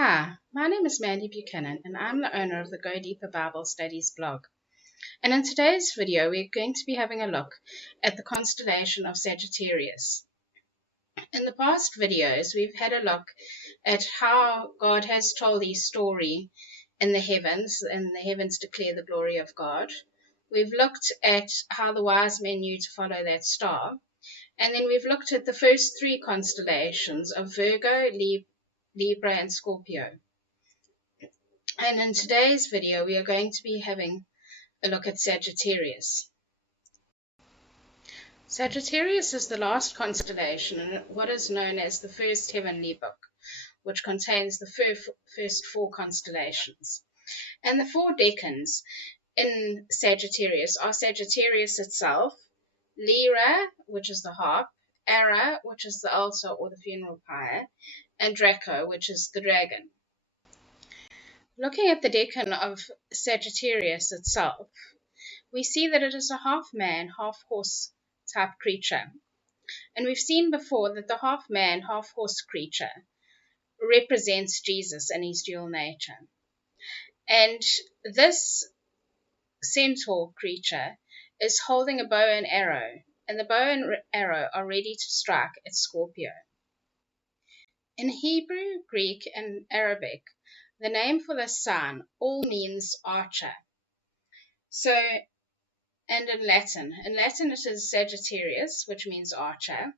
Hi, my name is Mandy Buchanan and I'm the owner of the Go Deeper Bible Studies blog. And in today's video, we're going to be having a look at the constellation of Sagittarius. In the past videos, we've had a look at how God has told his story in the heavens, and the heavens declare the glory of God. We've looked at how the wise men knew to follow that star. And then we've looked at the first three constellations of Virgo, Libra, and Scorpio. And in today's video, we are going to be having a look at Sagittarius. Sagittarius is the last constellation in what is known as the first heavenly book, which contains the first four constellations. And the four decans in Sagittarius are Sagittarius itself, Lyra, which is the harp, Ara, which is the altar or the funeral pyre, and Draco, which is the dragon. Looking at the decan of Sagittarius itself, we see that it is a half-man, half-horse type creature. And we've seen before that the half-man, half-horse creature represents Jesus and his dual nature. And this centaur creature is holding a bow and arrow, and the bow and arrow are ready to strike at Scorpio. In Hebrew, Greek, and Arabic, the name for this sign all means archer. And in Latin it is Sagittarius, which means archer.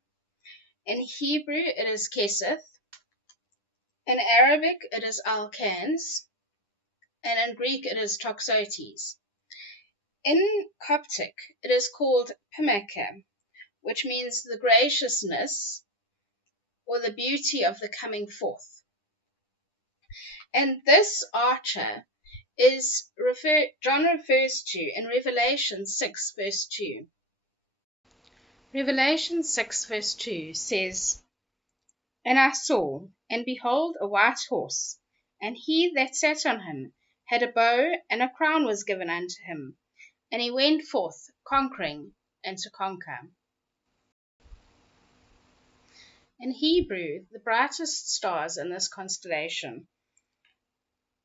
In Hebrew it is Keseth. In Arabic it is Alkans. And in Greek it is Toxotes. In Coptic it is called Pimaka, which means the graciousness or the beauty of the coming forth. And this archer John refers to in Revelation 6 verse 2. Revelation 6 verse 2 says, "And I saw, and behold, a white horse, and he that sat on him had a bow, and a crown was given unto him, and he went forth conquering and to conquer." In Hebrew, the brightest stars in this constellation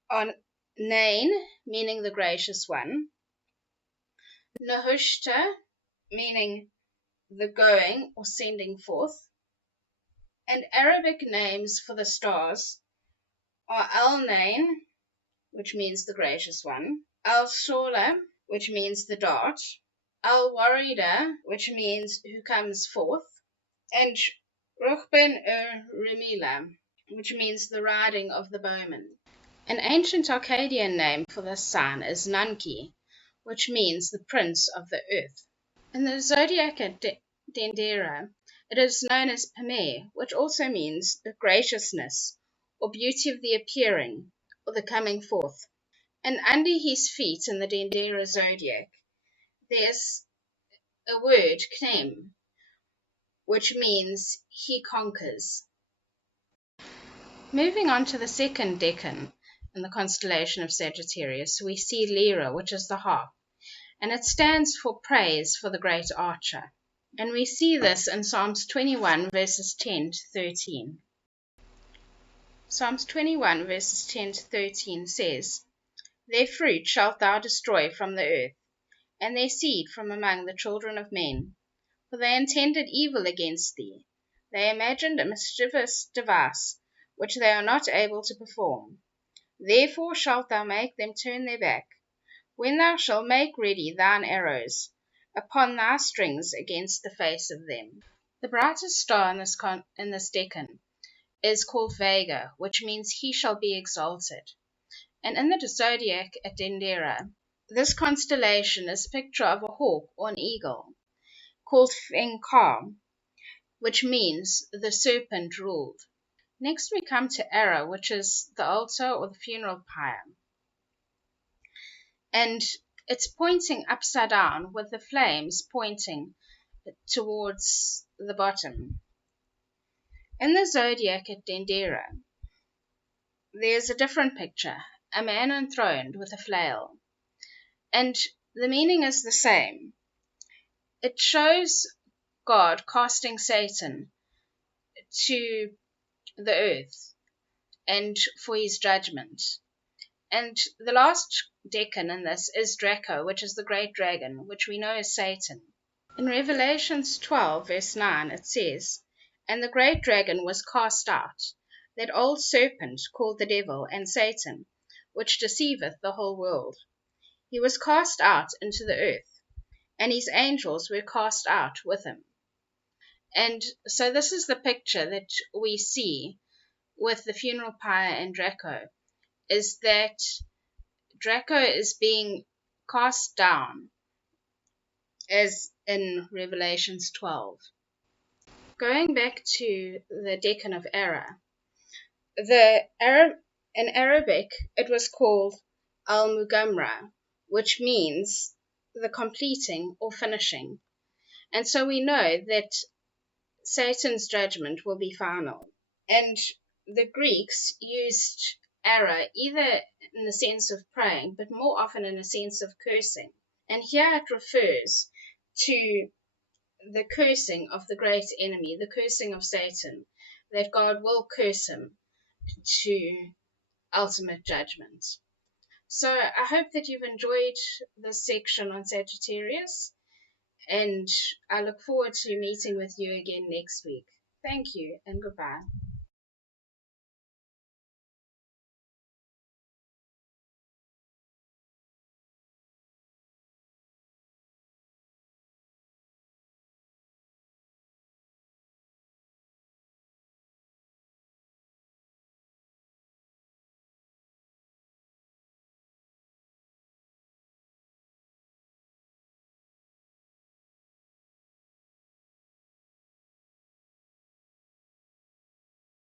are Nain, meaning the gracious one, Nehushta, meaning the going or sending forth, and Arabic names for the stars are Al-Nain, which means the gracious one, Al-Shola, which means the dart, Al-Warida, which means who comes forth, and Ruhben-ur-Remila, which means the riding of the bowman. An ancient Akkadian name for this sign is Nanki, which means the prince of the earth. In the zodiac at Dendera, it is known as Pame, which also means the graciousness or beauty of the appearing or the coming forth. And under his feet in the Dendera zodiac, there's a word, Knem, which means he conquers. Moving on to the second decan in the constellation of Sagittarius, we see Lyra, which is the harp, and it stands for praise for the great archer. And we see this in Psalms 21 verses 10 to 13. Psalms 21 verses 10 to 13 says, "Their fruit shalt thou destroy from the earth, and their seed from among the children of men. For they intended evil against thee. They imagined a mischievous device, which they are not able to perform. Therefore shalt thou make them turn their back, when thou shalt make ready thine arrows upon thy strings against the face of them." The brightest star in this decan is called Vega, which means he shall be exalted. And in the zodiac at Dendera, this constellation is a picture of a hawk or an eagle, called Fenka, which means the serpent ruled. Next we come to Ara, which is the altar or the funeral pyre. And it's pointing upside down with the flames pointing towards the bottom. In the zodiac at Dendera, there's a different picture, a man enthroned with a flail. And the meaning is the same. It shows God casting Satan to the earth and for his judgment. And the last decan in this is Draco, which is the great dragon, which we know is Satan. In Revelations 12, verse 9, it says, "And the great dragon was cast out, that old serpent called the devil and Satan, which deceiveth the whole world. He was cast out into the earth, and his angels were cast out with him." And so this is the picture that we see with the funeral pyre and Draco, is that Draco is being cast down, as in Revelations 12. Going back to the decan of error, in Arabic it was called al-Mugamra, which means the completing or finishing. And so we know that Satan's judgment will be final. And the Greeks used error either in the sense of praying, but more often in a sense of cursing. And here it refers to the cursing of the great enemy, the cursing of Satan, that God will curse him to ultimate judgment. So I hope that you've enjoyed this section on Sagittarius, and I look forward to meeting with you again next week. Thank you and goodbye.